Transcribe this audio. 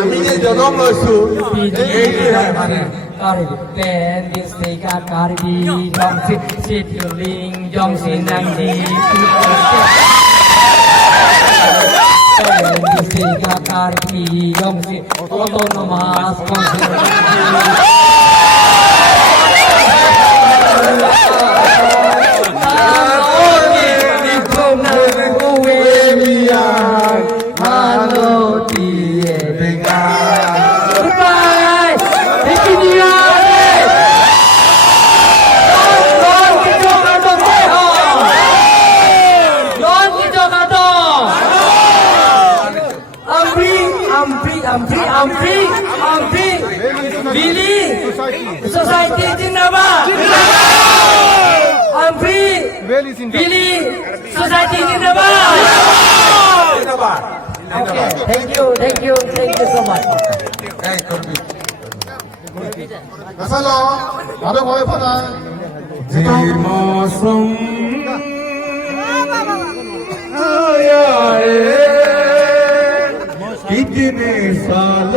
আমি যে জনম লৈছো এইটোহে মানে Karben distika karbi jongsi situling jongsi nangdi Karben distika karbi jongsi otonomas jongsi Ampri, Billy, Society Zindabad. Ampri, Billy, Society Zindabad. Okay, thank you so much. Hello, ada boleh pada. Mosum कितने साल